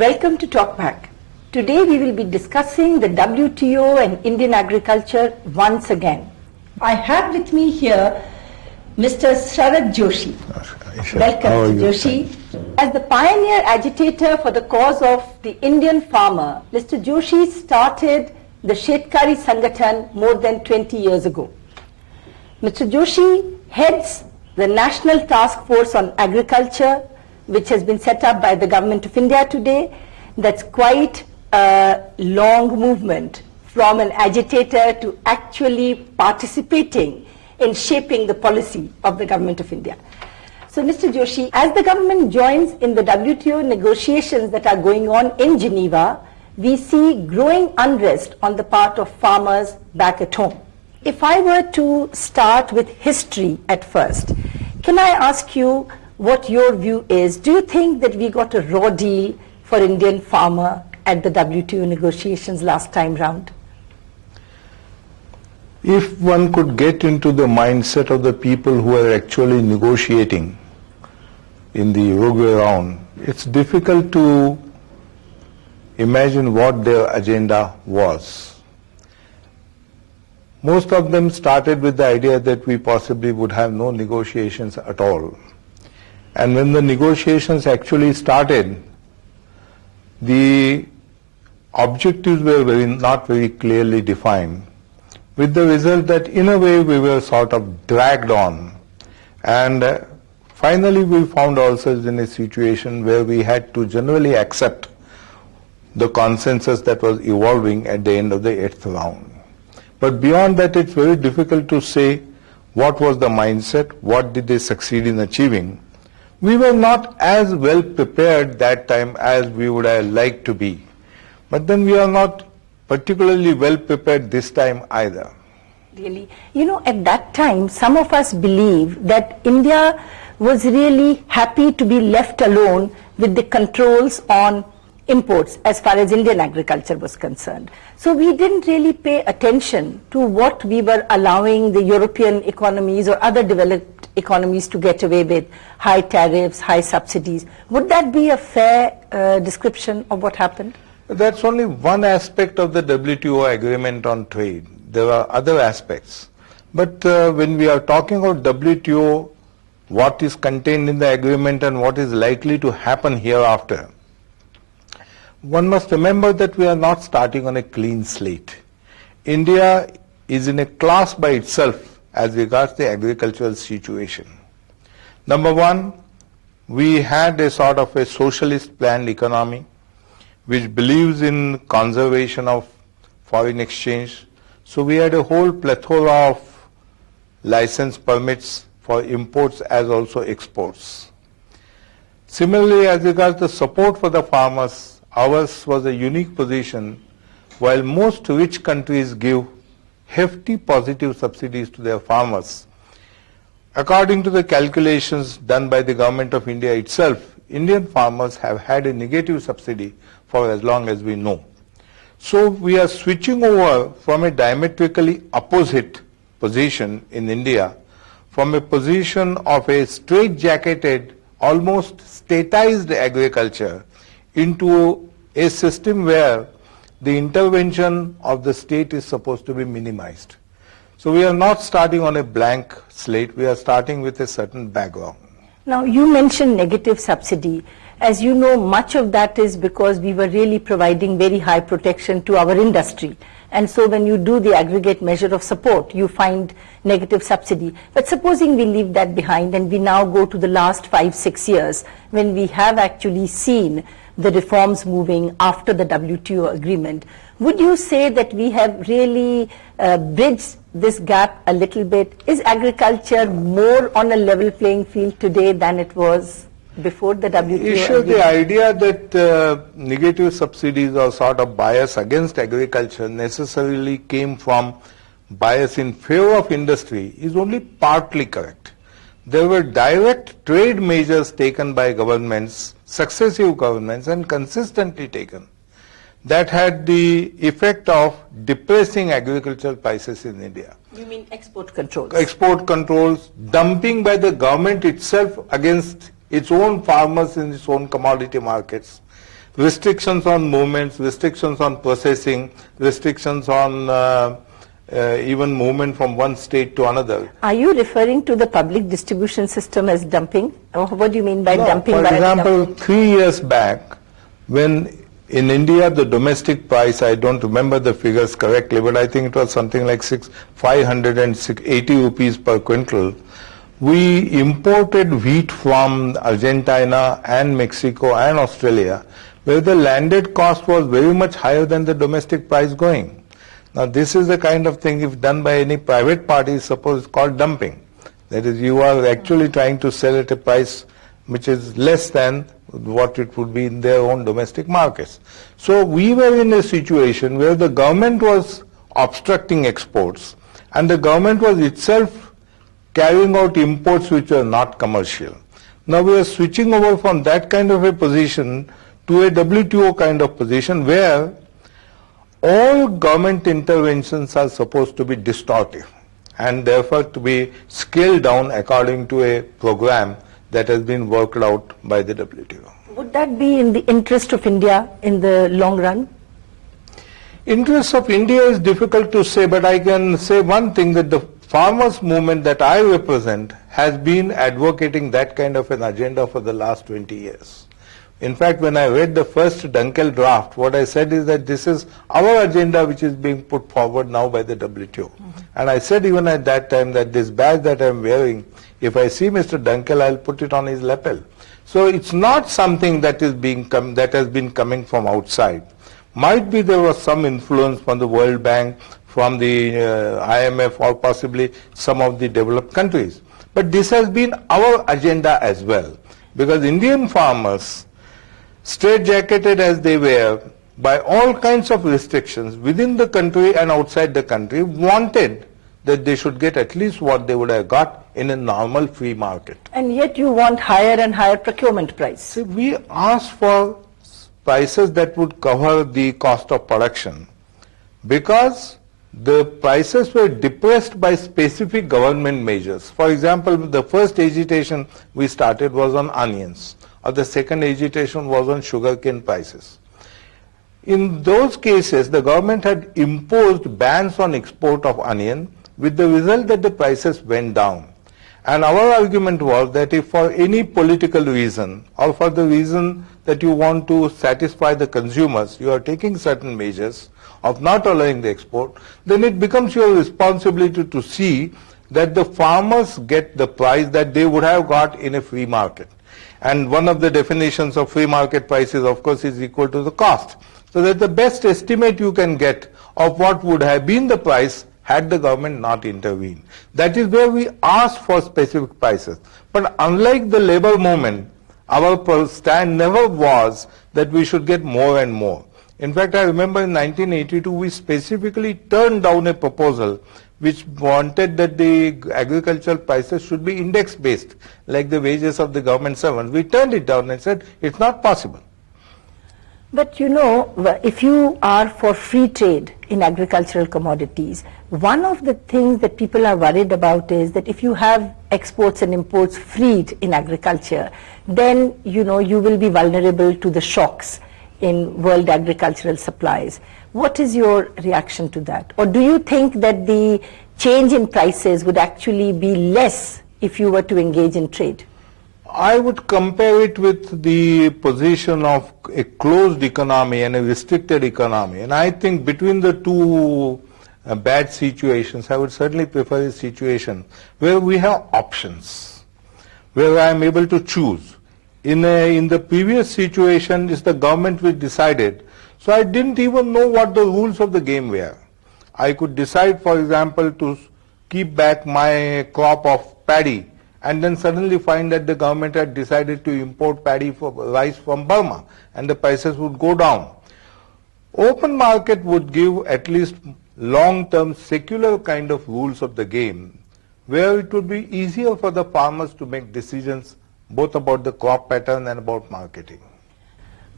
Welcome to TalkBack. Today we will be discussing the WTO and Indian agriculture once again. I have with me here Mr. Sharad Joshi. Welcome, Mr. Joshi. As the pioneer agitator for the cause of the Indian farmer, Mr. Joshi started the Shetkari Sangathan more than 20 years ago. Mr. Joshi heads the National Task Force on Agriculture, which has been set up by the Government of India today. That's quite a long movement from an agitator to actually participating in shaping the policy of the Government of India. So, Mr. Joshi, as the government joins in the WTO negotiations that are going on in Geneva, we see growing unrest on the part of farmers back at home. If I were to start with history at first, can I ask you what your view is? Do you think that we got a raw deal for Indian farmer at the WTO negotiations last time round? If one could get into the mindset of the people who are actually negotiating in the Uruguay round, it's difficult to imagine what their agenda was. Most of them started with the idea that we possibly would have no negotiations at all. And when the negotiations actually started, the objectives were not very clearly defined, with the result that in a way we were sort of dragged on. And finally we found ourselves in a situation where we had to generally accept the consensus that was evolving at the end of the 8th round. But beyond that, it's very difficult to say what was the mindset, what did they succeed in achieving. We were not as well prepared that time as we would have liked to be. But then we are not particularly well prepared this time either. Really? You know, at that time, some of us believe that India was really happy to be left alone with the controls on imports as far as Indian agriculture was concerned. So we didn't really pay attention to what we were allowing the European economies or other developed economies to get away with, high tariffs, high subsidies. Would that be a fair description of what happened? That's only one aspect of the WTO agreement on trade. There are other aspects. But when we are talking about WTO, what is contained in the agreement and what is likely to happen hereafter, one must remember that we are not starting on a clean slate. India is in a class by itself as regards the agricultural situation. Number one, we had a sort of a socialist planned economy which believes in conservation of foreign exchange. So we had a whole plethora of license permits for imports as also exports. Similarly, as regards the support for the farmers, ours was a unique position. While most rich countries give hefty positive subsidies to their farmers, according to the calculations done by the Government of India itself, Indian farmers have had a negative subsidy for as long as we know. So we are switching over from a diametrically opposite position in India, from a position of a straight-jacketed, almost statized agriculture into a system where the intervention of the state is supposed to be minimized. So we are not starting on a blank slate, we are starting with a certain background. Now you mentioned negative subsidy. As you know, much of that is because we were really providing very high protection to our industry. And so when you do the aggregate measure of support, you find negative subsidy. But supposing we leave that behind and we now go to the last 5-6 years when we have actually seen the reforms moving after the WTO agreement, would you say that we have really bridged this gap a little bit? Is agriculture more on a level playing field today than it was before the WTO agreement? The idea that negative subsidies or sort of bias against agriculture necessarily came from bias in favor of industry is only partly correct. There were direct trade measures taken by governments, successive governments, and consistently taken, that had the effect of depressing agricultural prices in India. You mean export controls? Export controls, dumping by the government itself against its own farmers in its own commodity markets. restrictions on movements, restrictions on processing, restrictions on even movement from one state to another. Are you referring to the public distribution system as dumping? Or what do you mean by No, dumping? for by example, dumping? 3 years back, when in India the domestic price, I don't remember the figures correctly, but I think it was something like 580 rupees per quintal. We imported wheat from Argentina and Mexico and Australia, where the landed cost was very much higher than the domestic price going. Now this is the kind of thing, if done by any private party, suppose it's called dumping. That is, you are actually trying to sell at a price which is less than what it would be in their own domestic markets. So we were in a situation where the government was obstructing exports and the government was itself carrying out imports which were not commercial. Now we are switching over from that kind of a position to a WTO kind of position where all government interventions are supposed to be distortive and therefore to be scaled down according to a program that has been worked out by the WTO. Would that be in the interest of India in the long run? Interest of India is difficult to say, but I can say one thing, that the farmers movement that I represent has been advocating that kind of an agenda for the last 20 years. In fact, when I read the first Dunkel draft, what I said is that this is our agenda which is being put forward now by the WTO. And I said even at that time that this badge that I am wearing, if I see Mr. Dunkel, I'll put it on his lapel. So it's not something that is that has been coming from outside. Might be there was some influence from the World Bank, from the IMF, or possibly some of the developed countries. But this has been our agenda as well, because Indian farmers, straitjacketed as they were by all kinds of restrictions within the country and outside the country, wanted that they should get at least what they would have got in a normal free market. And yet you want higher and higher procurement price. See, we asked for prices that would cover the cost of production because the prices were depressed by specific government measures. For example, the first agitation we started was on onions, or the second agitation was on sugarcane prices. In those cases, the government had imposed bans on export of onion, with the result that the prices went down. And our argument was that if for any political reason, or for the reason that you want to satisfy the consumers, you are taking certain measures of not allowing the export, then it becomes your responsibility to see that the farmers get the price that they would have got in a free market. And one of the definitions of free market prices, of course, is equal to the cost. So that the best estimate you can get of what would have been the price had the government not intervened. That is where we asked for specific prices. But unlike the labor movement, our stand never was that we should get more and more. In fact, I remember in 1982, we specifically turned down a proposal which wanted that the agricultural prices should be index-based, like the wages of the government servants. We turned it down and said, it's not possible. But you know, if you are for free trade in agricultural commodities, one of the things that people are worried about is that if you have exports and imports freed in agriculture, then you know you will be vulnerable to the shocks in world agricultural supplies. What is your reaction to that? Or do you think that the change in prices would actually be less if you were to engage in trade? I would compare it with the position of a closed economy and a restricted economy. And I think between the two bad situations, I would certainly prefer a situation where we have options, where I am able to choose. In the previous situation, it's the government which decided. So I didn't even know what the rules of the game were. I could decide, for example, to keep back my crop of paddy, and then suddenly find that the government had decided to import paddy for rice from Burma, and the prices would go down. Open market would give at least long-term secular kind of rules of the game, where it would be easier for the farmers to make decisions both about the crop pattern and about marketing.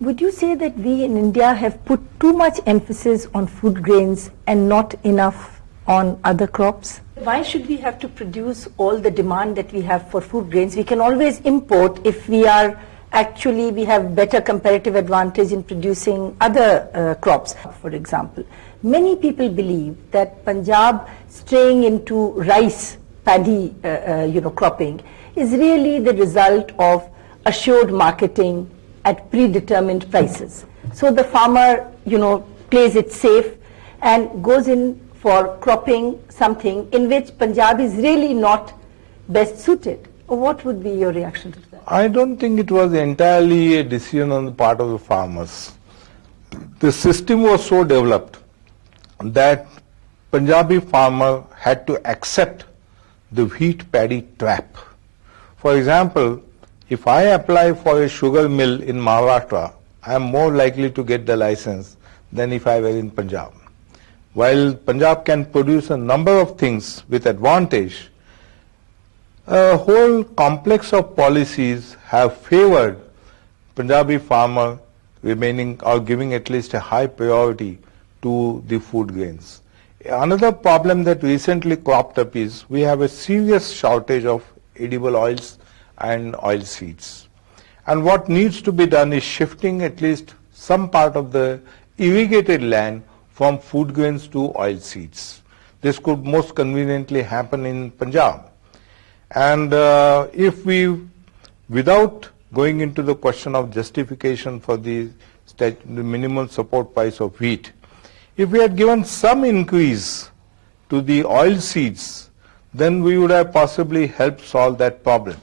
Would you say that we in India have put too much emphasis on food grains and not enough on other crops? Why should we have to produce all the demand that we have for food grains? We can always import if we are actually we have better comparative advantage in producing other crops, for example. Many people believe that Punjab straying into rice paddy cropping is really the result of assured marketing at predetermined prices. So the farmer, plays it safe and goes in for cropping something in which Punjab is really not best suited. What would be your reaction to that? I don't think it was entirely a decision on the part of the farmers. The system was so developed that Punjabi farmer had to accept the wheat paddy trap. For example, if I apply for a sugar mill in Maharashtra, I am more likely to get the license than if I were in Punjab. While Punjab can produce a number of things with advantage, a whole complex of policies have favored Punjabi farmer remaining or giving at least a high priority to the food grains. Another problem that recently cropped up is we have a serious shortage of edible oils and oilseeds. And what needs to be done is shifting at least some part of the irrigated land from food grains to oilseeds. This could most conveniently happen in Punjab. And if we, without going into the question of justification for the minimum support price of wheat, if we had given some increase to the oil seeds, then we would have possibly helped solve that problem.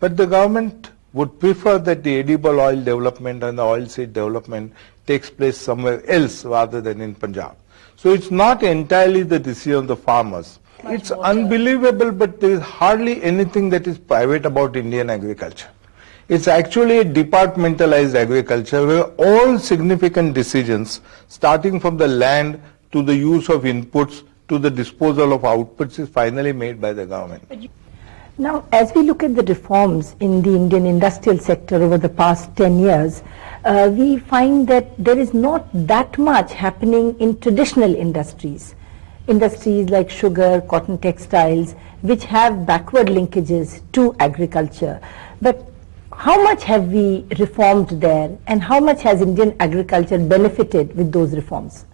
But the government would prefer that the edible oil development and the oil seed development takes place somewhere else rather than in Punjab. So it's not entirely the decision of the farmers. It's unbelievable, but there is hardly anything that is private about Indian agriculture. It's actually a departmentalized agriculture where all significant decisions, starting from the land to the use of inputs to the disposal of outputs, is finally made by the government. Now, as we look at the reforms in the Indian industrial sector over the past 10 years, we find that there is not that much happening in traditional industries. Industries like sugar, cotton textiles, which have backward linkages to agriculture. But how much have we reformed there, and how much has Indian agriculture benefited with those reforms?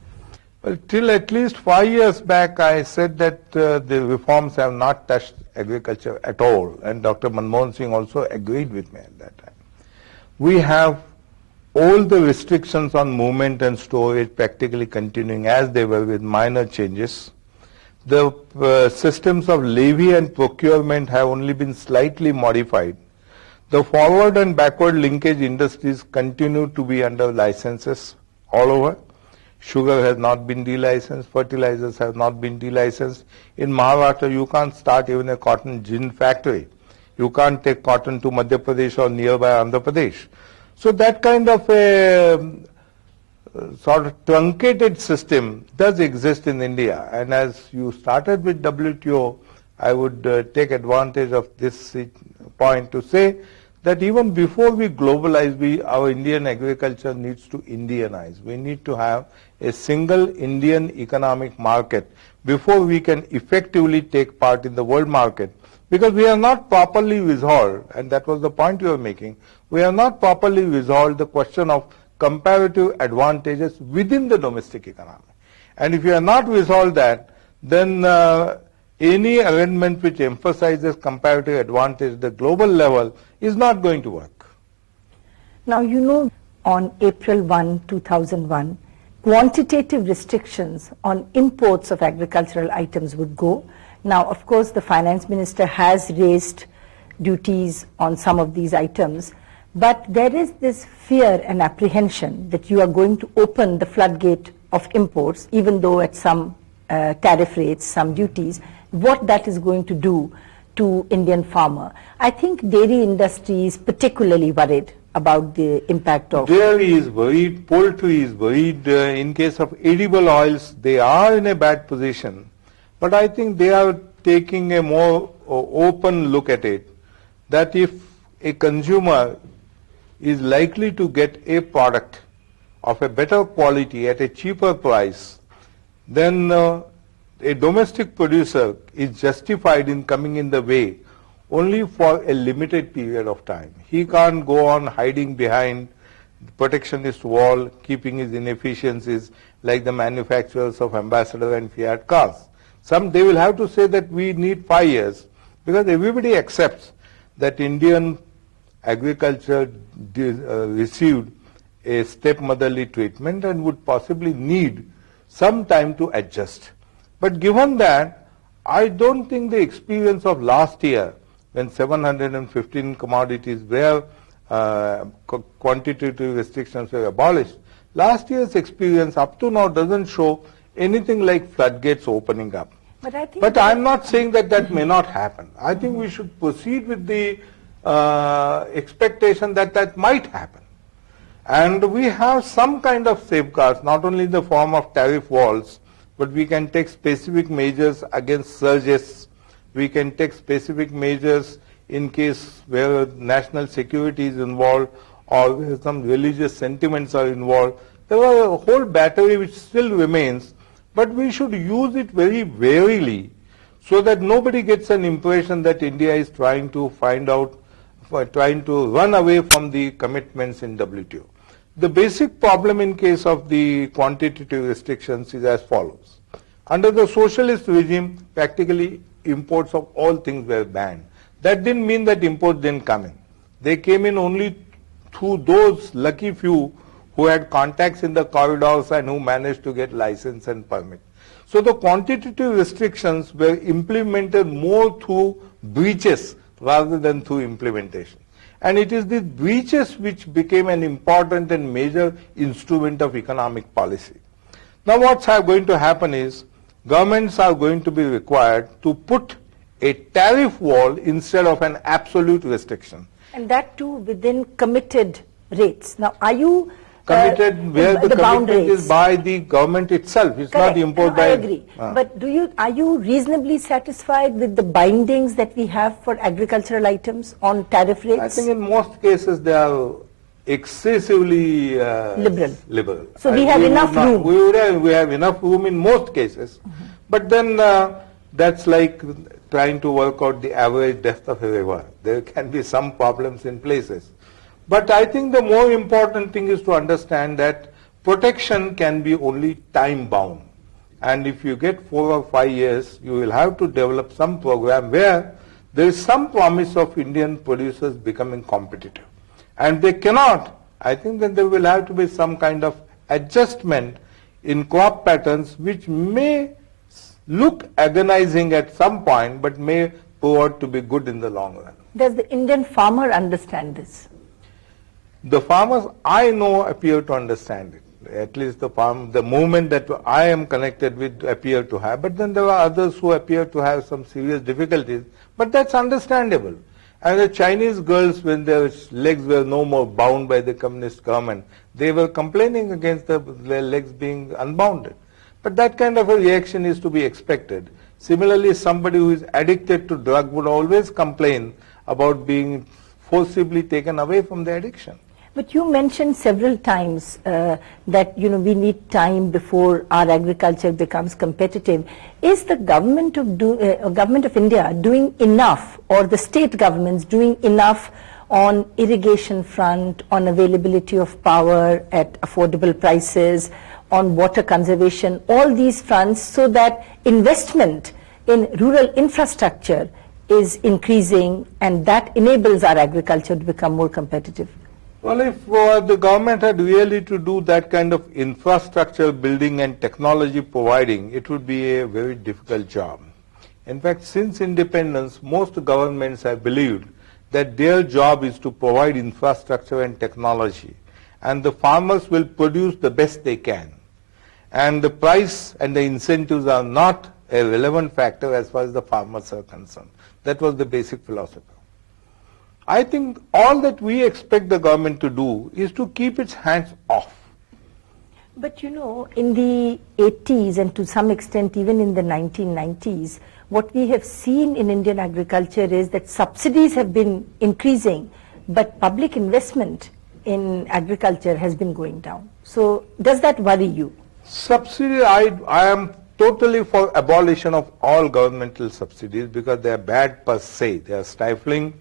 Well, till at least 5 years back, I said that the reforms have not touched agriculture at all, and Dr. Manmohan Singh also agreed with me at that time. We have all the restrictions on movement and storage practically continuing as they were with minor changes. The systems of levy and procurement have only been slightly modified. The forward and backward linkage industries continue to be under licenses all over. Sugar has not been delicensed, fertilizers have not been delicensed. In Maharashtra, you can't start even a cotton gin factory. You can't take cotton to Madhya Pradesh or nearby Andhra Pradesh. So that kind of a sort of truncated system does exist in India. And as you started with WTO, I would take advantage of this point to say that even before we globalize, our Indian agriculture needs to Indianize. We need to have a single Indian economic market before we can effectively take part in the world market. Because we are not properly resolved, and that was the point you were making, we have not properly resolved the question of comparative advantages within the domestic economy. And if you have not resolved that, then any arrangement which emphasizes comparative advantage at the global level is not going to work. Now, on April 1, 2001, quantitative restrictions on imports of agricultural items would go. Now, of course, the finance minister has raised duties on some of these items, but there is this fear and apprehension that you are going to open the floodgate of imports, even though at some tariff rates, some duties, what that is going to do to Indian farmer. I think dairy industry is particularly worried about the impact of... Dairy is worried, poultry is worried. In case of edible oils, they are in a bad position. But I think they are taking a more open look at it, that if a consumer is likely to get a product of a better quality at a cheaper price, then a domestic producer is justified in coming in the way only for a limited period of time. He can't go on hiding behind the protectionist wall, keeping his inefficiencies like the manufacturers of Ambassador and Fiat cars. They will have to say that we need 5 years, because everybody accepts that Indian agriculture received a stepmotherly treatment and would possibly need some time to adjust. But given that, I don't think the experience of last year, when 715 commodities were quantitative restrictions were abolished, last year's experience up to now doesn't show anything like floodgates opening up. But I'm not saying that that may not happen. I think we should proceed with the expectation that that might happen. And we have some kind of safeguards, not only in the form of tariff walls, but we can take specific measures against surges. We can take specific measures in case where national security is involved or where some religious sentiments are involved. There are a whole battery which still remains, but we should use it very warily so that nobody gets an impression that India is trying to run away from the commitments in WTO. The basic problem in case of the quantitative restrictions is as follows. Under the socialist regime, practically imports of all things were banned. That didn't mean that imports didn't come in. They came in only through those lucky few who had contacts in the corridors and who managed to get license and permit. So the quantitative restrictions were implemented more through breaches rather than through implementation. And it is these breaches which became an important and major instrument of economic policy. Now what's going to happen is governments are going to be required to put a tariff wall instead of an absolute restriction. And that too within committed rates. Now are you committed where the commitment is by the government itself. It's Correct. not imposed by... I agree. But are you reasonably satisfied with the bindings that we have for agricultural items on tariff rates? I think in most cases they are excessively liberal. So we have enough room. We have enough room in most cases. But then that's like trying to work out the average depth of a river. There can be some problems in places. But I think the more important thing is to understand that protection can be only time bound. And if you get 4 or 5 years, you will have to develop some program where there is some promise of Indian producers becoming competitive. And they cannot, I think that there will have to be some kind of adjustment in crop patterns which may look agonizing at some point but may prove out to be good in the long run. Does the Indian farmer understand this? The farmers I know appear to understand it. At least the movement that I am connected with appear to have. But then there are others who appear to have some serious difficulties. But that's understandable. And the Chinese girls, when their legs were no more bound by the communist government, they were complaining against their legs being unbounded. But that kind of a reaction is to be expected. Similarly, somebody who is addicted to drug would always complain about being forcibly taken away from the addiction. But you mentioned several times that we need time before our agriculture becomes competitive. Is the government of India doing enough, or the state governments doing enough on irrigation front, on availability of power at affordable prices, on water conservation, all these fronts, so that investment in rural infrastructure is increasing and that enables our agriculture to become more competitive? Well, if the government had really to do that kind of infrastructure building and technology providing, it would be a very difficult job. In fact, since independence, most governments have believed that their job is to provide infrastructure and technology, and the farmers will produce the best they can. And the price and the incentives are not a relevant factor as far as the farmers are concerned. That was the basic philosophy. I think all that we expect the government to do is to keep its hands off. But in the 80s and to some extent even in the 1990s, what we have seen in Indian agriculture is that subsidies have been increasing, but public investment in agriculture has been going down. So does that worry you? Subsidy, I am totally for abolition of all governmental subsidies because they are bad per se, they are stifling,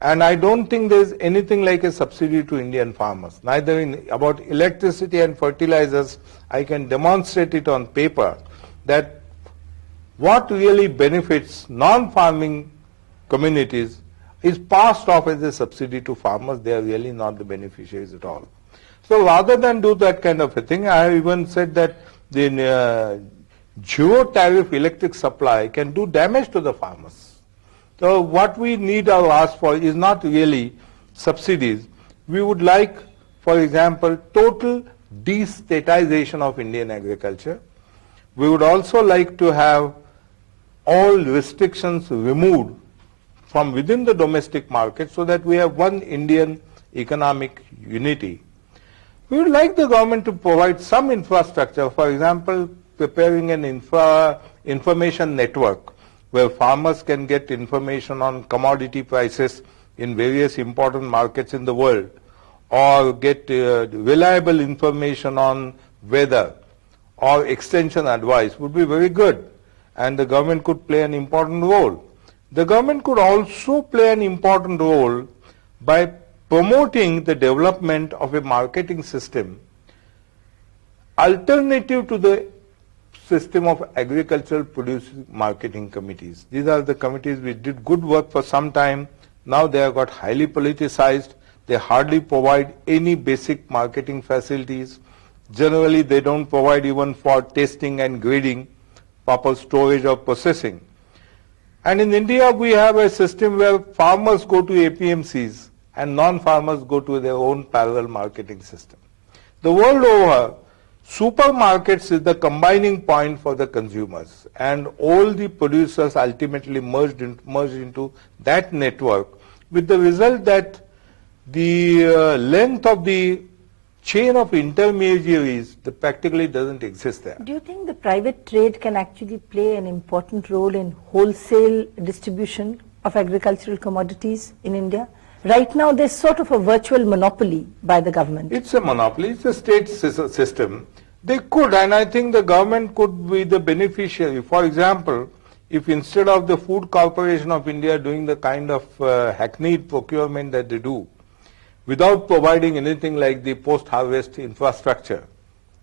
and I don't think there is anything like a subsidy to Indian farmers. Neither in about electricity and fertilizers, I can demonstrate it on paper that what really benefits non-farming communities is passed off as a subsidy to farmers. They are really not the beneficiaries at all. So rather than do that kind of a thing, I have even said that the zero tariff electric supply can do damage to the farmers. So what we need or ask for is not really subsidies. We would like, for example, total destatization of Indian agriculture. We would also like to have all restrictions removed from within the domestic market so that we have one Indian economic unity. We would like the government to provide some infrastructure, for example, preparing an information network where farmers can get information on commodity prices in various important markets in the world, or get reliable information on weather or extension advice would be very good, and the government could play an important role. The government could also play an important role by promoting the development of a marketing system alternative to the system of agricultural produce marketing committees. These are the committees which did good work for some time. Now they have got highly politicized. They hardly provide any basic marketing facilities. Generally, they don't provide even for testing and grading, proper storage or processing. And in India, we have a system where farmers go to APMCs and non-farmers go to their own parallel marketing system. The world over, supermarkets is the combining point for the consumers, and all the producers ultimately merged into that network, with the result that the length of the chain of intermediaries practically doesn't exist there. Do you think the private trade can actually play an important role in wholesale distribution of agricultural commodities in India? Right now, there's sort of a virtual monopoly by the government. It's a monopoly. It's a state system. They could, and I think the government could be the beneficiary. For example, if instead of the Food Corporation of India doing the kind of hackneyed procurement that they do, without providing anything like the post-harvest infrastructure,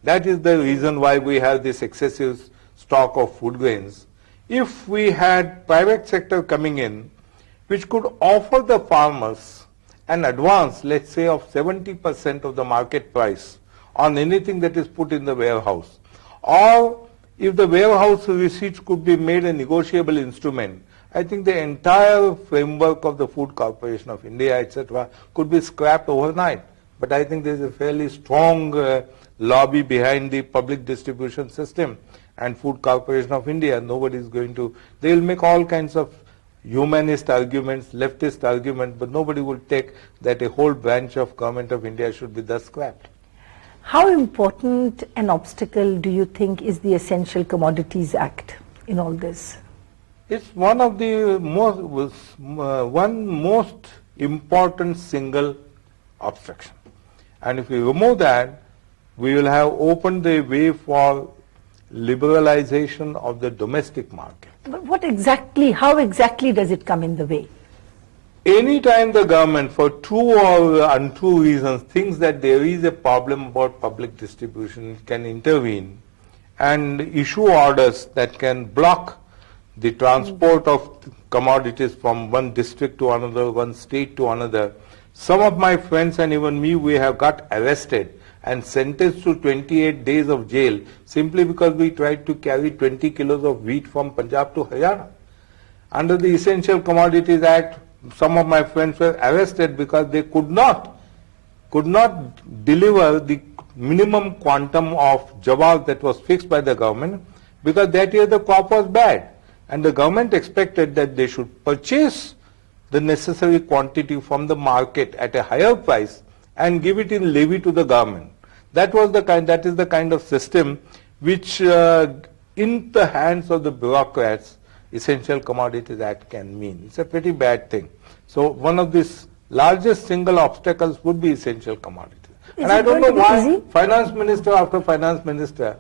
that is the reason why we have this excessive stock of food grains. If we had private sector coming in, which could offer the farmers an advance, let's say, of 70% of the market price on anything that is put in the warehouse, or if the warehouse receipts could be made a negotiable instrument, I think the entire framework of the Food Corporation of India, etc., could be scrapped overnight. But I think there is a fairly strong lobby behind the public distribution system and Food Corporation of India. Nobody is going to, they will make all kinds of humanist arguments, leftist arguments, but nobody will take that a whole branch of Government of India should be thus scrapped. How important an obstacle do you think is the Essential Commodities Act in all this? It's one of the most important single obstruction. And if we remove that, we will have opened the way for liberalization of the domestic market. But what exactly, how exactly does it come in the way? Anytime the government, for true or untrue reasons, thinks that there is a problem about public distribution, it can intervene and issue orders that can block the transport of commodities from one district to another, one state to another. Some of my friends and even me, we have got arrested and sentenced to 28 days of jail simply because we tried to carry 20 kilos of wheat from Punjab to Haryana. Under the Essential Commodities Act, some of my friends were arrested because they could not deliver the minimum quantum of jawar that was fixed by the government, because that year the crop was bad. And the government expected that they should purchase the necessary quantity from the market at a higher price and give it in levy to the government. That is the kind of system which in the hands of the bureaucrats, Essential Commodities Act can mean. It's a pretty bad thing. So one of these largest single obstacles would be essential commodities. And I don't know why finance minister after finance minister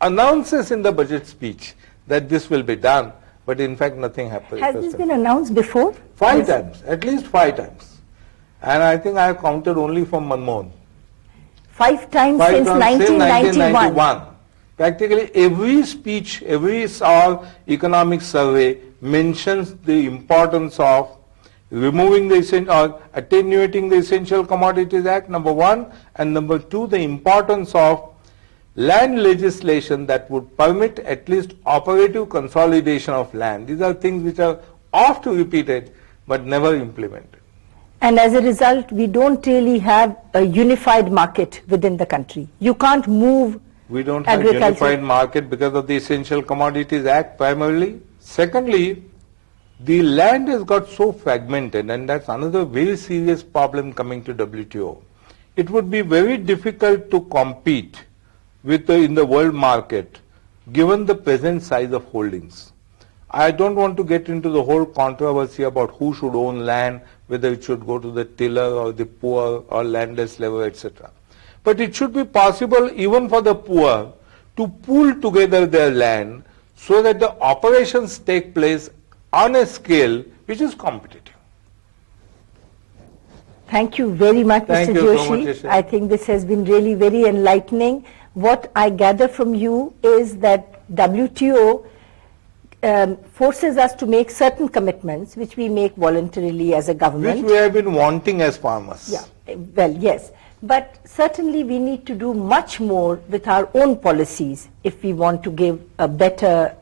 announces in the budget speech that this will be done, but in fact nothing happens. Has this been announced before? 5 times, at least 5 times. And I think I have counted only from Manmohan. 5 times 5 since times 1991. Practically every speech, every economic survey mentions the importance of removing the or attenuating the Essential Commodities Act, number 1, and number 2, the importance of land legislation that would permit at least operative consolidation of land. These are things which are oft repeated but never implemented. And as a result, we don't really have a unified market within the country. You can't move We don't have a unified market because of the Essential Commodities Act primarily. Secondly, the land has got so fragmented, and that's another very serious problem coming to WTO. It would be very difficult to compete with in the world market given the present size of holdings. I don't want to get into the whole controversy about who should own land, whether it should go to the tiller or the poor or landless level, etc. But it should be possible even for the poor to pool together their land so that the operations take place on a scale which is competitive. Thank you very much, Thank Mr. you Joshi. so much, Isha. I think this has been really very enlightening. What I gather from you is that WTO forces us to make certain commitments which we make voluntarily as a government. Which we have been wanting as farmers. Yeah, well, yes. But certainly we need to do much more with our own policies if we want to give a better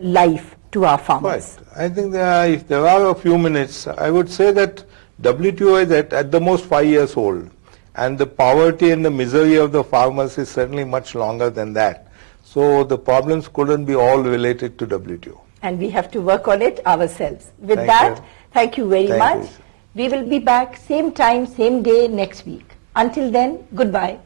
life to our farmers. Right. I think if there are a few minutes, I would say that WTO is at the most 5 years old, and the poverty and the misery of the farmers is certainly much longer than that. So the problems couldn't be all related to WTO. And we have to work on it ourselves. With Thank that, you. thank you very Thank much. you. We will be back same time, same day next week. Until then, goodbye.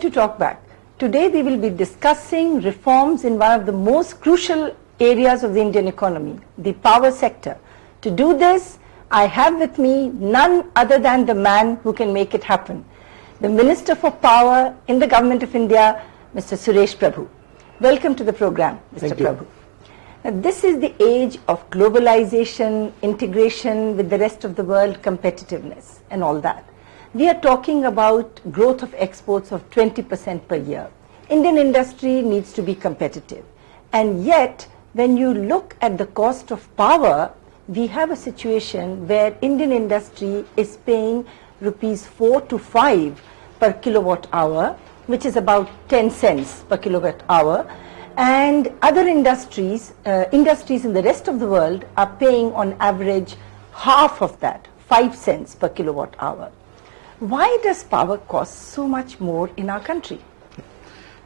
to Talk Back. Today we will be discussing reforms in one of the most crucial areas of the Indian economy, the power sector. To do this, I have with me none other than the man who can make it happen, the Minister for Power in the Government of India, Mr. Suresh Prabhu. Welcome to the program, Mr. Prabhu. Now, this is the age of globalization, integration with the rest of the world, competitiveness and all that. We are talking about growth of exports of 20% per year. Indian industry needs to be competitive. And yet, when you look at the cost of power, we have a situation where Indian industry is paying rupees 4 to 5 per kilowatt hour, which is about 10 cents per kilowatt hour. And other industries in the rest of the world are paying on average half of that, 5 cents per kilowatt hour. Why does power cost so much more in our country?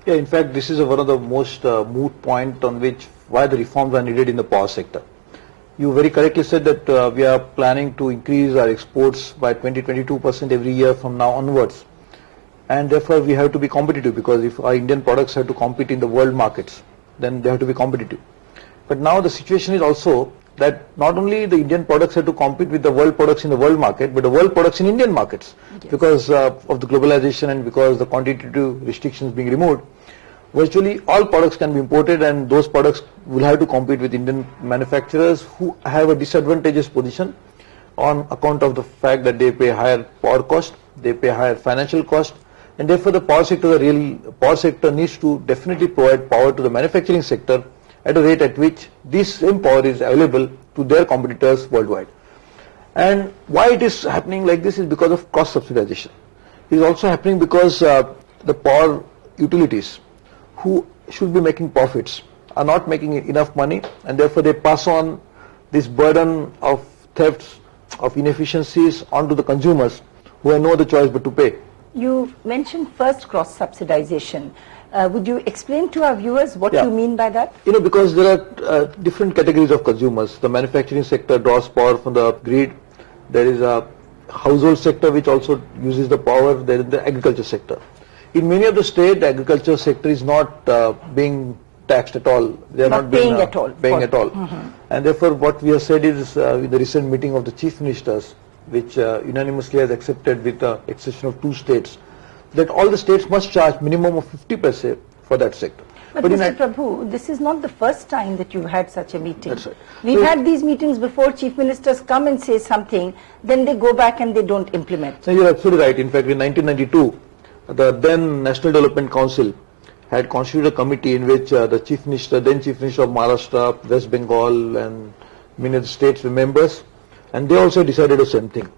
Yeah, in fact, this is one of the most moot point on which why the reforms are needed in the power sector. You very correctly said that we are planning to increase our exports by 22% every year from now onwards. And therefore, we have to be competitive, because if our Indian products have to compete in the world markets, then they have to be competitive. But now the situation is also that not only the Indian products have to compete with the world products in the world market, but the world products in Indian markets. Yes. Because of the globalization and because the quantitative restrictions being removed, virtually all products can be imported, and those products will have to compete with Indian manufacturers who have a disadvantageous position on account of the fact that they pay higher power cost, they pay higher financial cost, and therefore the power sector needs to definitely provide power to the manufacturing sector at a rate at which this same power is available to their competitors worldwide. And why it is happening like this is because of cost subsidization. It is also happening because the power utilities who should be making profits are not making enough money, and therefore they pass on this burden of thefts, of inefficiencies onto the consumers who have no other choice but to pay. You mentioned first cross subsidization. Would you explain to our viewers what you mean by that? You know, because there are different categories of consumers. The manufacturing sector draws power from the grid. There is a household sector which also uses the power. There is the agriculture sector. In many of the states, the agriculture sector is not being taxed at all. They are not paying at all. Mm-hmm. And therefore, what we have said is in the recent meeting of the chief ministers, which unanimously has accepted with the exception of 2 states, that all the states must charge minimum of 50% for that sector. But Mr. Prabhu, this is not the first time that you've had such a meeting. That's right. We've had these meetings before. Chief ministers come and say something, then they go back and they don't implement. So you're absolutely right. In fact, in 1992, the then National Development Council had constituted a committee in which the then Chief Minister of Maharashtra, West Bengal, and many of the states were members, and they also decided the same thing.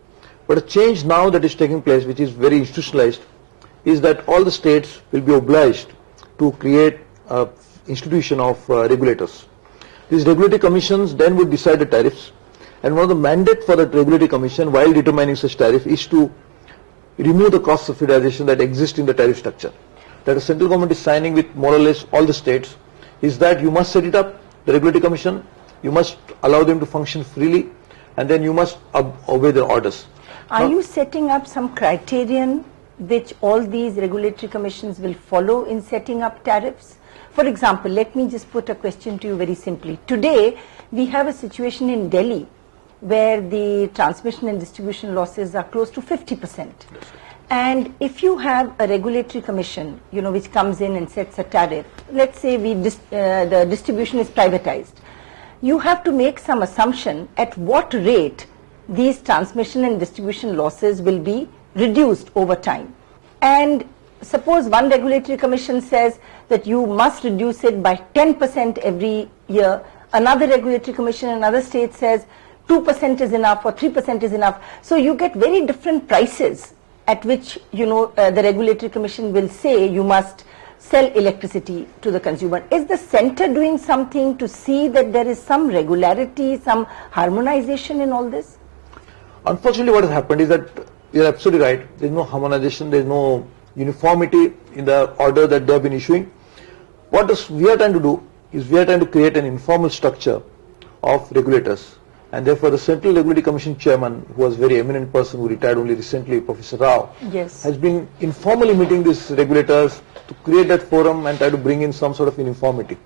But a change now that is taking place, which is very institutionalized, is that all the states will be obliged to create an institution of regulators. These regulatory commissions then would decide the tariffs, and one of the mandates for the regulatory commission while determining such tariff is to remove the cost subsidization that exists in the tariff structure. That the central government is signing with more or less all the states is that you must set it up, the regulatory commission, you must allow them to function freely, and then you must obey their orders. Are you setting up some criterion which all these regulatory commissions will follow in setting up tariffs? For example, let me just put a question to you very simply. Today, we have a situation in Delhi where the transmission and distribution losses are close to 50%. And if you have a regulatory commission, which comes in and sets a tariff, let's say the distribution is privatized, you have to make some assumption at what rate these transmission and distribution losses will be reduced over time. And suppose one regulatory commission says that you must reduce it by 10% every year, another regulatory commission in another state says 2% is enough or 3% is enough. So you get very different prices at which the regulatory commission will say you must sell electricity to the consumer. Is the center doing something to see that there is some regularity, some harmonization in all this? Unfortunately, what has happened is that you're absolutely right. There's no harmonization, there's no uniformity in the order that they have been issuing. What we are trying to do is we are trying to create an informal structure of regulators And therefore, the Central Regulatory Commission chairman, who was a very eminent person who retired only recently, Professor Rao, Yes. has been informally meeting these regulators to create that forum and try to bring in some sort of uniformity.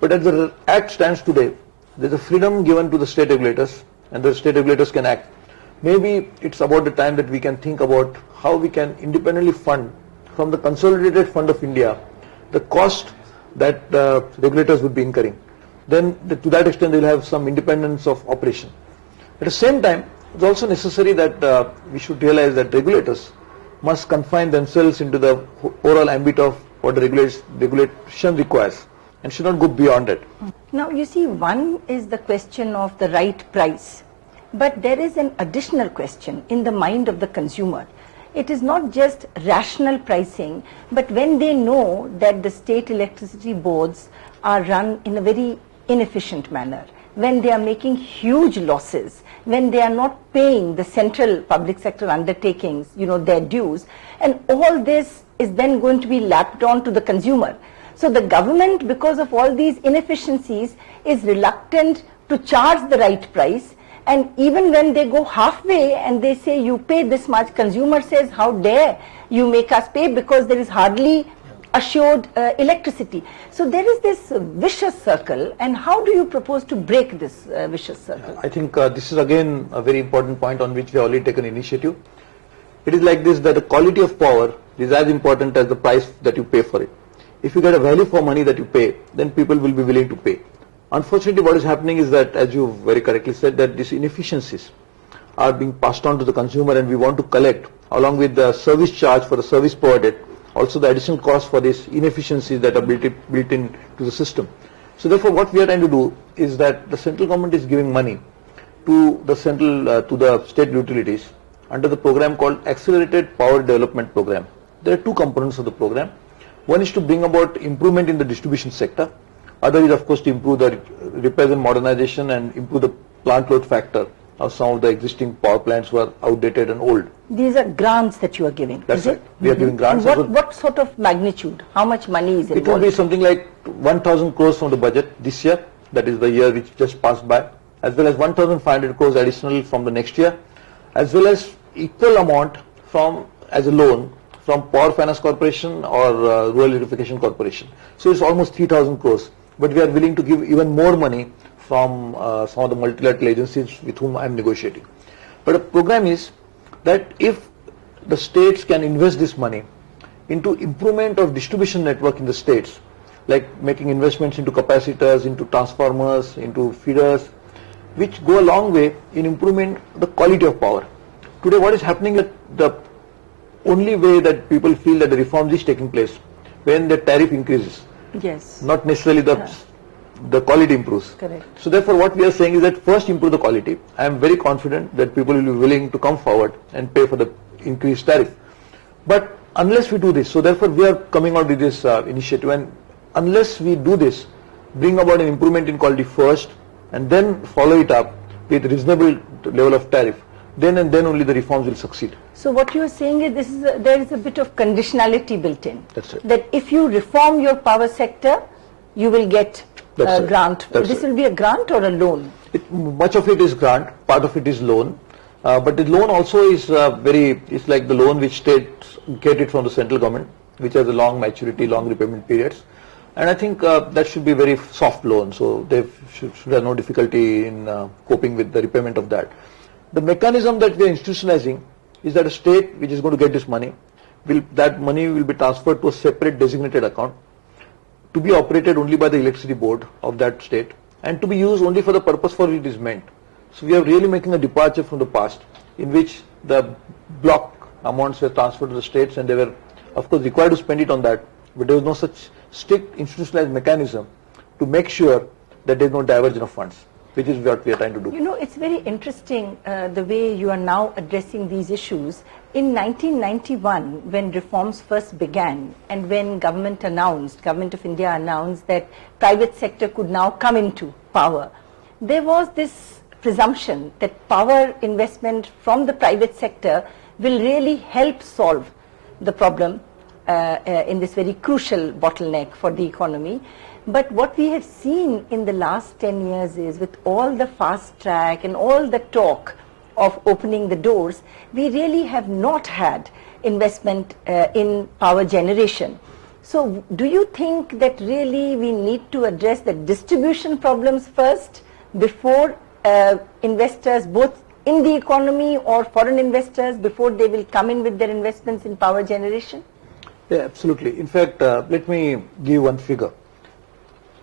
But as the Act stands today, there is a freedom given to the state regulators, and the state regulators can act. Maybe it's about the time that we can think about how we can independently fund from the consolidated fund of India the cost that regulators would be incurring. Then to that extent they will have some independence of operation. At the same time, it's also necessary that we should realize that regulators must confine themselves into the overall ambit of what the regulation requires and should not go beyond it. Now, you see, one is the question of the right price, but there is an additional question in the mind of the consumer. It is not just rational pricing, but when they know that the state electricity boards are run in a very inefficient manner, when they are making huge losses, when they are not paying the central public sector undertakings, their dues, and all this is then going to be lapped on to the consumer. So the government, because of all these inefficiencies, is reluctant to charge the right price. And even when they go halfway and they say you pay this much, consumer says, how dare you make us pay, because there is hardly assured electricity. So there is this vicious circle, and how do you propose to break this vicious circle? I think this is again a very important point on which we have already taken initiative. It is like this, that the quality of power is as important as the price that you pay for it. If you get a value for money that you pay, then people will be willing to pay. Unfortunately, what is happening is that, as you very correctly said, that these inefficiencies are being passed on to the consumer, and we want to collect, along with the service charge for the service provided, also the additional cost for these inefficiencies that are built into the system. So therefore, what we are trying to do is that the central government is giving money to the state utilities under the program called Accelerated Power Development Program. There are two components of the program. One is to bring about improvement in the distribution sector. Other is, of course, to improve the repairs and modernization and improve the plant load factor of some of the existing power plants who are outdated and old. These are grants that you are giving. That's right. We are giving grants. And what sort of magnitude? How much money is involved? It will be something like 1,000 crores from the budget this year, that is the year which just passed by, as well as 1,500 crores additional from the next year, as well as equal amount as a loan from Power Finance Corporation or Rural Electrification Corporation. So it's almost 3,000 crores. But we are willing to give even more money from some of the multilateral agencies with whom I am negotiating. But the program is that if the states can invest this money into improvement of distribution network in the states, like making investments into capacitors, into transformers, into feeders, which go a long way in improving the quality of power. Today what is happening is the only way that people feel that the reform is taking place when the tariff increases. Yes. Not necessarily the quality improves. Correct. So therefore what we are saying is that first improve the quality. I am very confident that people will be willing to come forward and pay for the increased tariff. But unless we do this, so therefore we are coming out with this initiative, and unless we do this, bring about an improvement in quality first and then follow it up with reasonable level of tariff, then and then only the reforms will succeed. So what you are saying is there is a bit of conditionality built in. That's right. That if you reform your power sector, you will get a That's right. grant. That's This right. will be a grant or a loan? Much of it is grant, part of it is loan. But the loan also is it's like the loan which states get it from the central government, which has a long maturity, long repayment periods. And I think that should be very soft loan, so they should have no difficulty in coping with the repayment of that. The mechanism that we are institutionalizing is that a state which is going to get this money, that money will be transferred to a separate designated account to be operated only by the electricity board of that state and to be used only for the purpose for which it is meant. So we are really making a departure from the past in which the block amounts were transferred to the states and they were of course required to spend it on that, but there was no such strict institutionalized mechanism to make sure that there is no diversion of funds, which is what we are trying to do. You know, it's very interesting the way you are now addressing these issues. In 1991, when reforms first began and when Government of India announced that private sector could now come into power, there was this presumption that power investment from the private sector will really help solve the problem in this very crucial bottleneck for the economy. But what we have seen in the last 10 years is, with all the fast track and all the talk of opening the doors, we really have not had investment in power generation. So do you think that really we need to address the distribution problems first before investors, both in the economy or foreign investors, before they will come in with their investments in power generation? Yeah, absolutely. In fact, let me give one figure.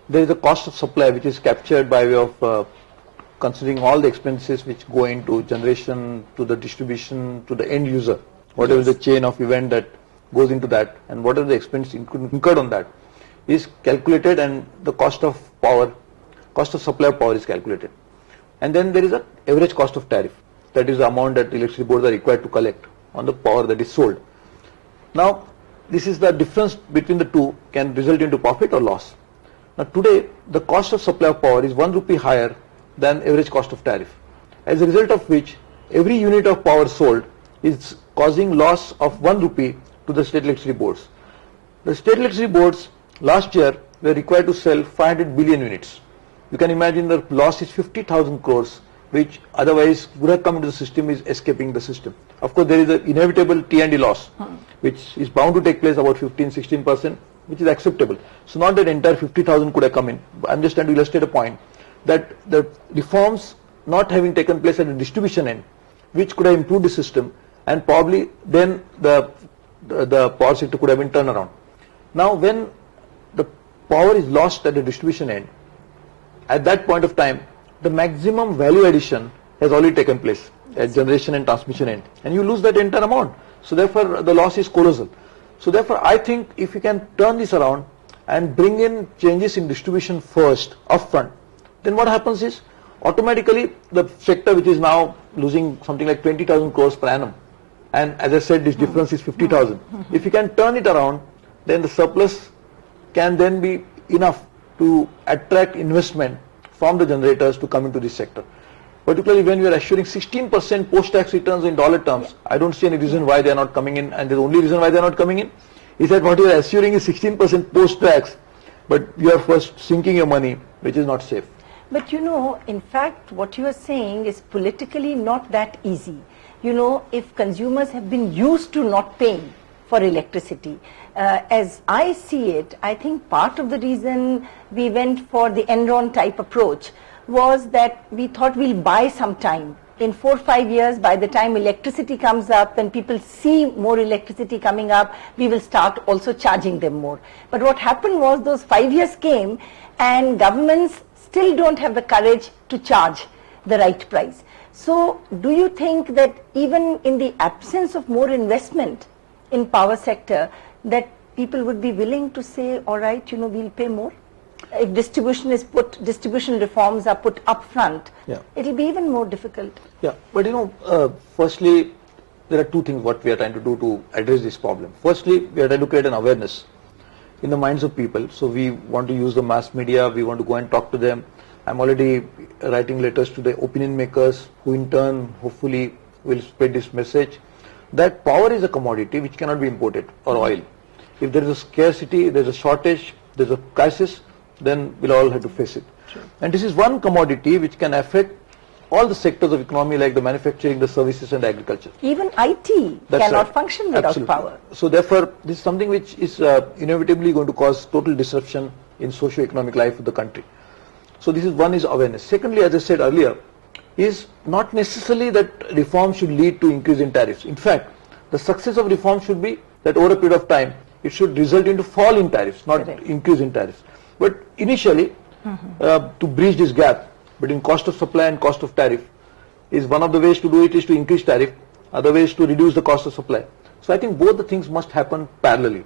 There is a cost of supply which is captured by way of considering all the expenses which go into generation, to the distribution, to the end user, whatever the chain of event that goes into that, and whatever the expense incurred on that is calculated, and the cost of power, cost of supply of power is calculated. And then there is an average cost of tariff. That is the amount that electricity boards are required to collect on the power that is sold. Now, this is the difference between the two can result into profit or loss. Now today, the cost of supply of power is 1 rupee higher than average cost of tariff. As a result of which, every unit of power sold is causing loss of 1 rupee to the state electricity boards. The state electricity boards last year were required to sell 500 billion units. You can imagine the loss is 50,000 crores, which otherwise would have come into the system, is escaping the system. Of course, there is an inevitable T&D loss, which is bound to take place, about 15-16%, which is acceptable. So not that entire 50,000 could have come in. I'm just trying to illustrate a point that the reforms not having taken place at the distribution end, which could have improved the system, and probably then the power sector could have been turned around. Now when the power is lost at the distribution end, at that point of time, the maximum value addition has already taken place at generation and transmission end, and you lose that entire amount. So therefore the loss is colossal. So therefore I think if you can turn this around and bring in changes in distribution first, upfront, then what happens is automatically the sector, which is now losing something like 20,000 crores per annum, and as I said, this difference is 50,000. If you can turn it around, then the surplus can then be enough to attract investment from the generators to come into this sector. Particularly when we are assuring 16% post-tax returns in dollar terms, I don't see any reason why they are not coming in, and the only reason why they are not coming in is that what you are assuring is 16% post-tax, but you are first sinking your money, which is not safe. But you know, in fact, what you are saying is politically not that easy. You know, if consumers have been used to not paying for electricity, as I see it, I think part of the reason we went for the Enron type approach was that we thought we'll buy some time. In 4 or 5 years, by the time electricity comes up, when people see more electricity coming up, we will start also charging them more. But what happened was those 5 years came and governments still don't have the courage to charge the right price. So do you think that even in the absence of more investment in power sector, that people would be willing to say, all right, you know, we'll pay more? If distribution reforms are put up front, it'll be even more difficult. Yeah, but you know, firstly, there are two things what we are trying to do to address this problem. Firstly, we are trying to create an awareness in the minds of people. So we want to use the mass media, we want to go and talk to them. I'm already writing letters to the opinion makers, who in turn hopefully will spread this message that power is a commodity which cannot be imported, or oil. If there is a scarcity, there is a shortage, there is a crisis, then we'll all have to face it. Sure. And this is one commodity which can affect all the sectors of economy, like the manufacturing, the services and agriculture. Even IT cannot function without Absolutely. power. So therefore, this is something which is inevitably going to cause total disruption in socio-economic life of the country. So this is one, is awareness. Secondly, as I said earlier, is not necessarily that reform should lead to increase in tariffs. In fact, the success of reform should be that over a period of time, it should result into fall in tariffs, not increase in tariffs. But initially, to bridge this gap between cost of supply and cost of tariff, is one of the ways to do it is to increase tariff, other ways to reduce the cost of supply. So I think both the things must happen parallelly.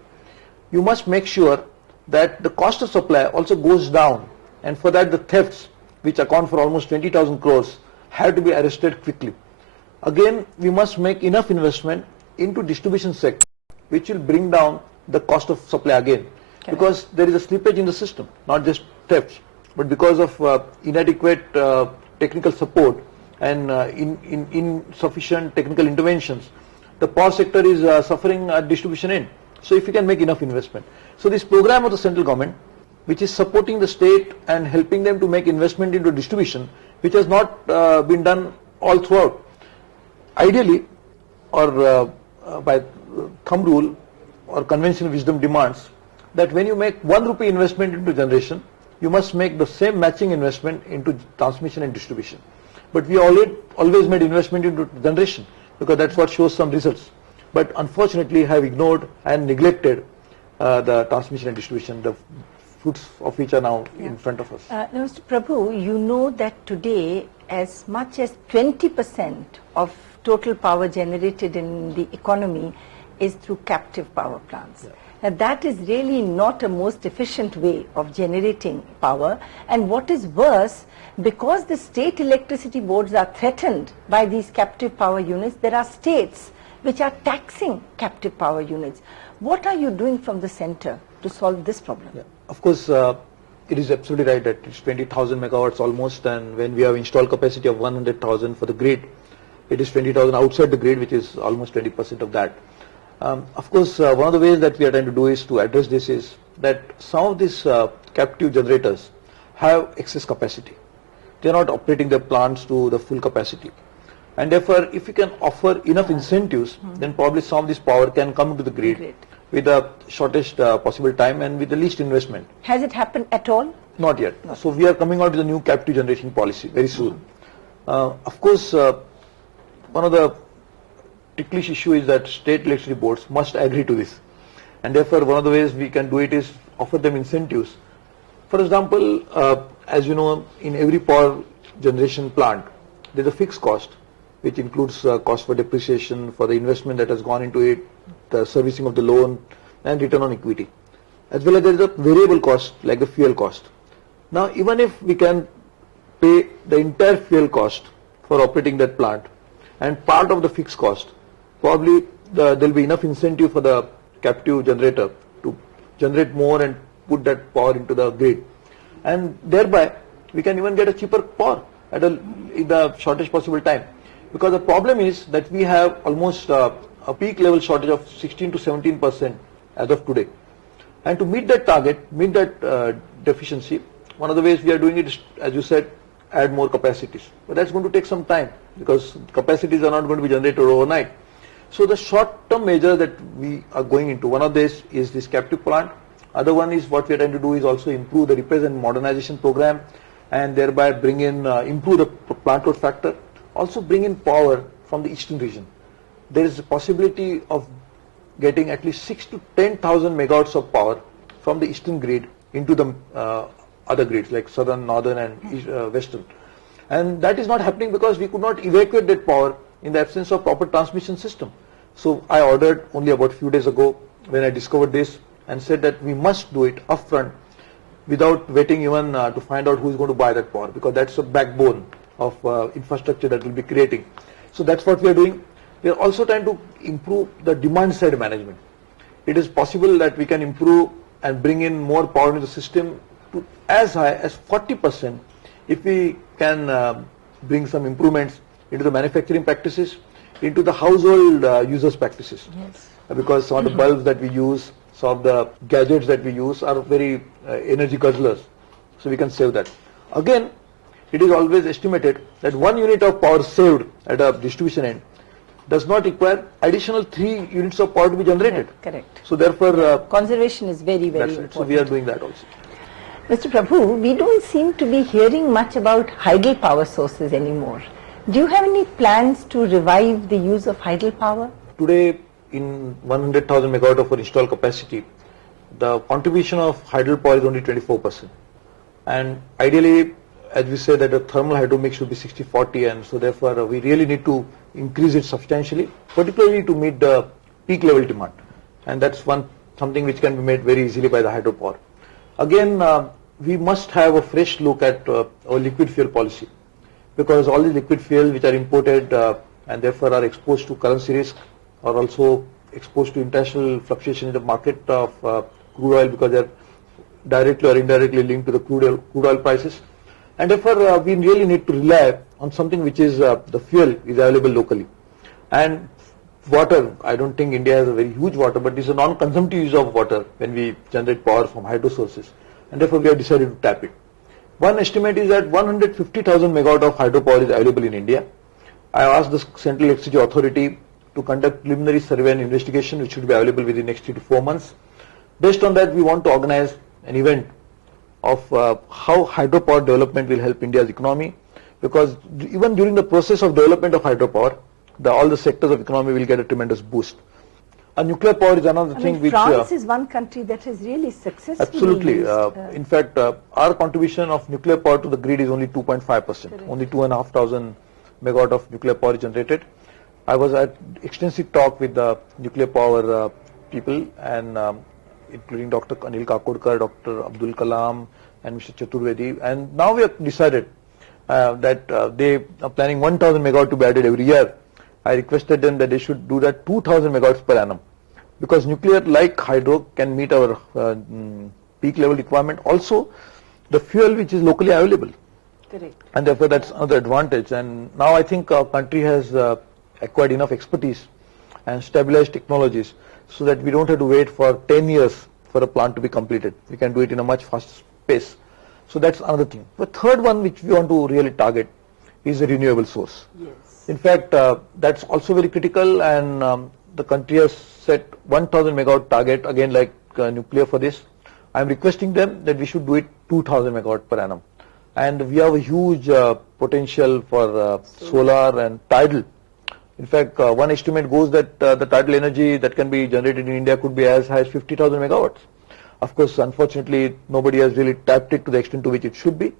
You must make sure that the cost of supply also goes down, and for that the thefts, which account for almost 20,000 crores, have to be arrested quickly. Again, we must make enough investment into distribution sector, which will bring down the cost of supply again. Okay. Because there is a slippage in the system, not just thefts, but because of inadequate technical support and insufficient technical interventions, the power sector is suffering at distribution end. So if you can make enough investment. So this program of the central government which is supporting the state and helping them to make investment into distribution, which has not been done all throughout. Ideally, or by thumb rule or conventional wisdom demands that when you make 1 rupee investment into generation, you must make the same matching investment into transmission and distribution. But we always made investment into generation because that's what shows some results. But unfortunately have ignored and neglected the transmission and distribution, the fruits of which are now in front of us. Now, Mr. Prabhu, you know that today as much as 20% of total power generated in the economy is through captive power plants. Yeah. Now, that is really not a most efficient way of generating power, and what is worse, because the state electricity boards are threatened by these captive power units, there are states which are taxing captive power units. What are you doing from the center to solve this problem? Yeah. Of course, it is absolutely right that it's 20,000 megawatts almost, and when we have installed capacity of 100,000 for the grid, it is 20,000 outside the grid, which is almost 20% of that. Of course, one of the ways that we are trying to do is to address this is that some of these captive generators have excess capacity. They are not operating their plants to the full capacity. And therefore, if we can offer enough incentives, then probably some of this power can come into the grid with the shortest possible time and with the least investment. Has it happened at all? Not yet. So we are coming out with a new captive generation policy very soon. Of course, one of the ticklish issue is that state electricity boards must agree to this, and therefore one of the ways we can do it is offer them incentives. For example, as you know, in every power generation plant there is a fixed cost which includes cost for depreciation, for the investment that has gone into it, the servicing of the loan and return on equity, as well as there is a variable cost like the fuel cost. Now even if we can pay the entire fuel cost for operating that plant and part of the fixed cost, probably there will be enough incentive for the captive generator to generate more and put that power into the grid, and thereby we can even get a cheaper power at in the shortest possible time. Because the problem is that we have almost a peak level shortage of 16 to 17% as of today, and to meet that target, meet that deficiency, one of the ways we are doing it is, as you said, add more capacities. But that's going to take some time because capacities are not going to be generated overnight. So the short-term measure that we are going into, one of these is this captive plant. Other one is what we are trying to do is also improve the repairs and modernization program, and thereby bring in, improve the plant load factor. Also bring in power from the eastern region. There is a possibility of getting at least 6 to 10,000 megawatts of power from the eastern grid into the other grids like southern, northern and western. And that is not happening because we could not evacuate that power in the absence of proper transmission system. So I ordered only about a few days ago when I discovered this and said that we must do it upfront without waiting even to find out who is going to buy that power, because that's a backbone of infrastructure that we'll be creating. So that's what we are doing. We are also trying to improve the demand side management. It is possible that we can improve and bring in more power into the system to as high as 40% if we can bring some improvements into the manufacturing practices, into the household users practices. Yes. Because some of the bulbs that we use, some of the gadgets that we use are very energy guzzlers. So we can save that. Again, it is always estimated that 1 unit of power saved at a distribution end does not require additional 3 units of power to be generated. Correct. So therefore, conservation is very, very important. So we are doing that also. Mr. Prabhu, we don't seem to be hearing much about hydel power sources anymore. Do you have any plans to revive the use of hydel power? Today, in 100,000 megawatt of our installed capacity, the contribution of hydel power is only 24%. And ideally, as we say, that the thermal hydro mix should be 60-40, and so therefore we really need to increase it substantially, particularly to meet the peak level demand. And that's something which can be made very easily by the hydropower. Again, we must have a fresh look at our liquid fuel policy, because all the liquid fuel which are imported and therefore are exposed to currency risk, are also exposed to international fluctuation in the market of crude oil, because they are directly or indirectly linked to the crude oil prices. And therefore we really need to rely on something which is the fuel is available locally. And water, I don't think India has a very huge water, but it's a non-consumptive use of water when we generate power from hydro sources. and therefore we have decided to tap it. One estimate is that 150,000 megawatt of hydropower is available in India. I asked the Central Electricity Authority to conduct preliminary survey and investigation, which should be available within the next 3 to 4 months. Based on that, we want to organize an event of how hydropower development will help India's economy, because even during the process of development of hydropower, all the sectors of economy will get a tremendous boost. And nuclear power is another thing which... France is one country that has really successfully Absolutely. used, In fact, our contribution of nuclear power to the grid is only 2.5%. Only 2,500 megawatt of nuclear power is generated. I was at extensive talk with the nuclear power people, and including Dr. Anil Kakodkar, Dr. Abdul Kalam, and Mr. Chaturvedi. And now we have decided that they are planning 1,000 megawatt to be added every year. I requested them that they should do that 2,000 megawatts per annum, because nuclear, like hydro, can meet our peak level requirement. Also, the fuel which is locally available. Correct. And therefore that's another advantage. And now I think our country has acquired enough expertise and stabilized technologies so that we don't have to wait for 10 years for a plant to be completed. We can do it in a much faster pace. So that's another thing. The third one which we want to really target is a renewable source. Yes. In fact, that's also very critical, and the country has set 1,000 megawatt target, again like nuclear for this. I am requesting them that we should do it 2,000 megawatt per annum. And we have a huge potential for solar and tidal. In fact, one estimate goes that the tidal energy that can be generated in India could be as high as 50,000 megawatts. Of course, unfortunately, nobody has really tapped it to the extent to which it should be.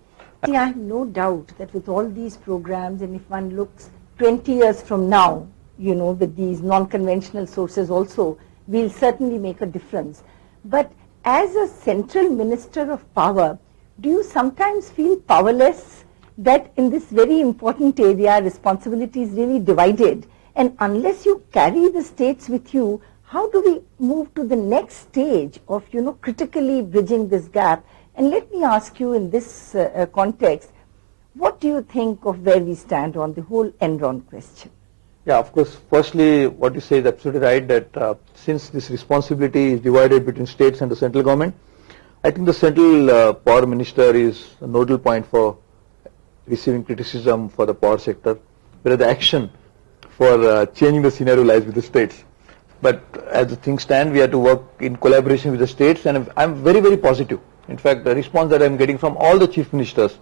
I have no doubt that with all these programs, and if one looks 20 years from now, you know, with these non-conventional sources also, we'll certainly make a difference. But as a central minister of power, do you sometimes feel powerless that in this very important area, responsibility is really divided? And unless you carry the states with you, how do we move to the next stage of, you know, critically bridging this gap? And let me ask you in this context, what do you think of where we stand on the whole Enron question? Yeah, of course, firstly, what you say is absolutely right, that since this responsibility is divided between states and the central government, I think the central power minister is a nodal point for receiving criticism for the power sector, whereas the action for changing the scenario lies with the states. But as the things stand, we have to work in collaboration with the states, and I'm very, very positive. In fact, the response that I'm getting from all the chief ministers,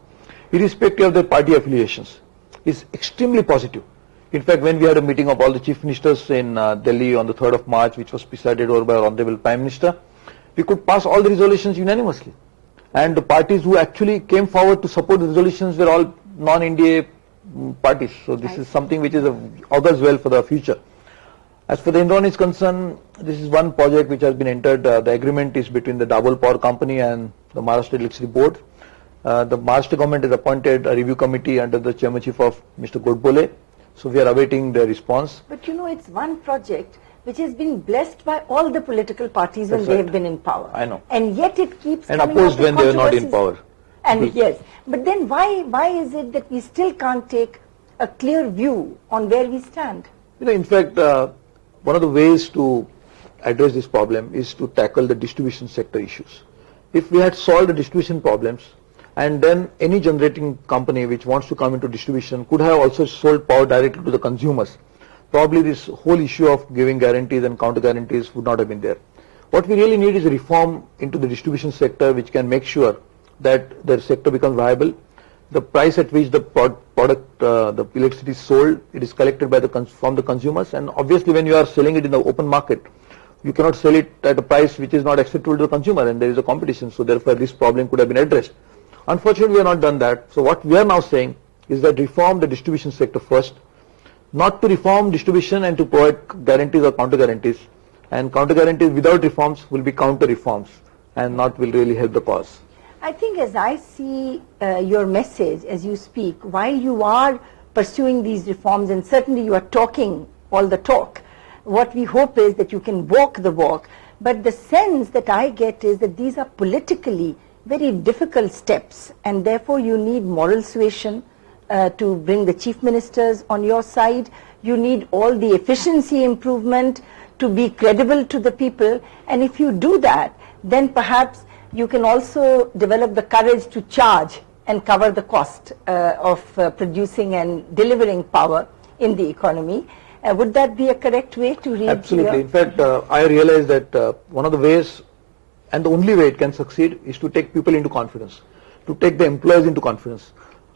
irrespective of their party affiliations, is extremely positive. In fact, when we had a meeting of all the chief ministers in Delhi on the 3rd of March, which was presided over by our Honorable Prime Minister, we could pass all the resolutions unanimously. And the parties who actually came forward to support the resolutions were all non-NDA parties. So this is something which is augurs well for the future. As for the Enron is concerned, this is one project which has been entered. The agreement is between the Dabhol Power Company and the Maharashtra Electricity Board. The Maharashtra government has appointed a review committee under the chairmanship of Mr. Godbole. So we are awaiting the response. But you know, it's one project which has been blessed by all the political parties when they have been in power. I know. And yet it keeps and coming opposed up with when they are not in controversies. power. And yes, but then why is it that we still can't take a clear view on where we stand? You know, in fact, one of the ways to address this problem is to tackle the distribution sector issues. If we had solved the distribution problems, and then any generating company which wants to come into distribution could have also sold power directly to the consumers, probably this whole issue of giving guarantees and counter guarantees would not have been there. What we really need is a reform into the distribution sector which can make sure that the sector becomes viable. The price at which the product, the electricity is sold, it is collected by from the consumers, and obviously when you are selling it in the open market, you cannot sell it at a price which is not acceptable to the consumer, and there is a competition, so therefore this problem could have been addressed. Unfortunately, we have not done that. So what we are now saying is that reform the distribution sector first, not to reform distribution and to provide guarantees or counter guarantees, and counter guarantees without reforms will be counter reforms and not will really help the cause. I think as I see your message as you speak, while you are pursuing these reforms and certainly you are talking all the talk, what we hope is that you can walk the walk, but the sense that I get is that these are politically very difficult steps, and therefore you need moral suasion to bring the chief ministers on your side. You need all the efficiency improvement to be credible to the people, and if you do that, then perhaps you can also develop the courage to charge and cover the cost of producing and delivering power in the economy. Would that be a correct way to read? Absolutely. In fact, I realize that one of the ways and the only way it can succeed is to take people into confidence, to take the employees into confidence.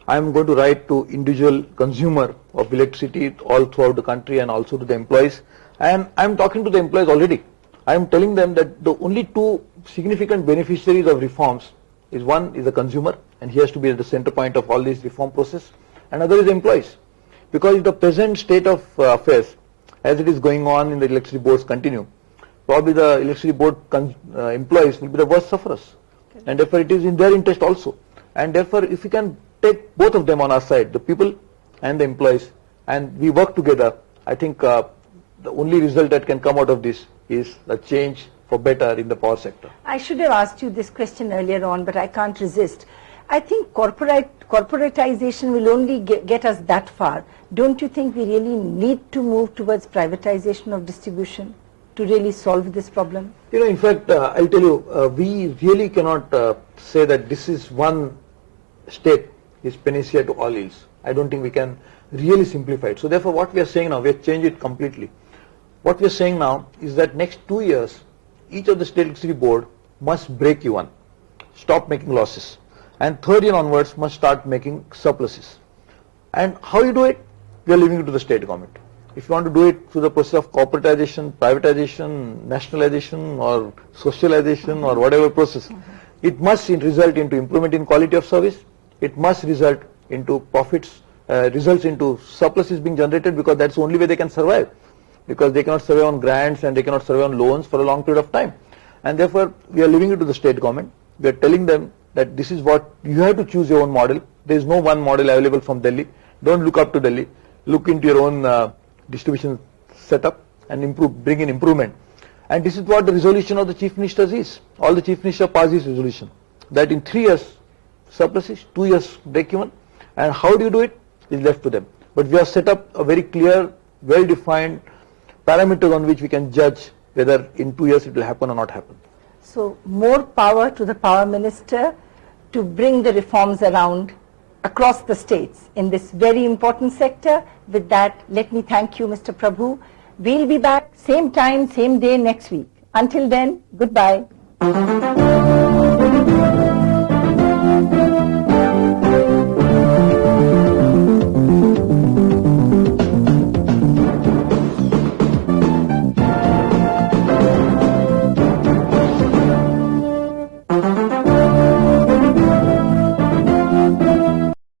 I am going to write to individual consumer of electricity all throughout the country and also to the employees. And I am talking to the employees already. I am telling them that the only two significant beneficiaries of reforms is one is the consumer, and he has to be at the center point of all this reform process, and other is the employees. Because if the present state of affairs as it is going on in the electricity boards continue, probably the electricity board employees will be the worst sufferers. Okay. And therefore it is in their interest also. And therefore if we can take both of them on our side, the people and the employees, and we work together, I think the only result that can come out of this is a change for better in the power sector. I should have asked you this question earlier on, but I can't resist. I think corporatization will only get us that far. Don't you think we really need to move towards privatization of distribution to really solve this problem? You know, in fact, I'll tell you, we really cannot say that this is one state is panacea to all ills. I don't think we can really simplify it. So therefore what we are saying now, we have changed it completely. What we are saying now is that next 2 years, each of the state electricity board must break even, stop making losses, and third year onwards must start making surpluses. And how you do it? We are leaving it to the state government. If you want to do it through the process of corporatization, privatization, nationalization or socialization or whatever process, it must result into improvement in quality of service, it must result into profits, results into surpluses being generated, because that's the only way they can survive. Because they cannot survive on grants and they cannot survive on loans for a long period of time. And therefore, we are leaving it to the state government. We are telling them that this is what, you have to choose your own model. There is no one model available from Delhi. Don't look up to Delhi. Look into your own distribution setup and bring in improvement. And this is what the resolution of the Chief Ministers is. All the Chief Ministers pass this resolution. That in 3 years surpluses, 2 years break even. And how do you do it is left to them. But we have set up a very clear, well-defined parameters on which we can judge whether in 2 years it will happen or not happen. So more power to the Power Minister to bring the reforms around across the states in this very important sector. With that, let me thank you, Mr. Prabhu. We'll be back same time, same day next week. Until then, goodbye.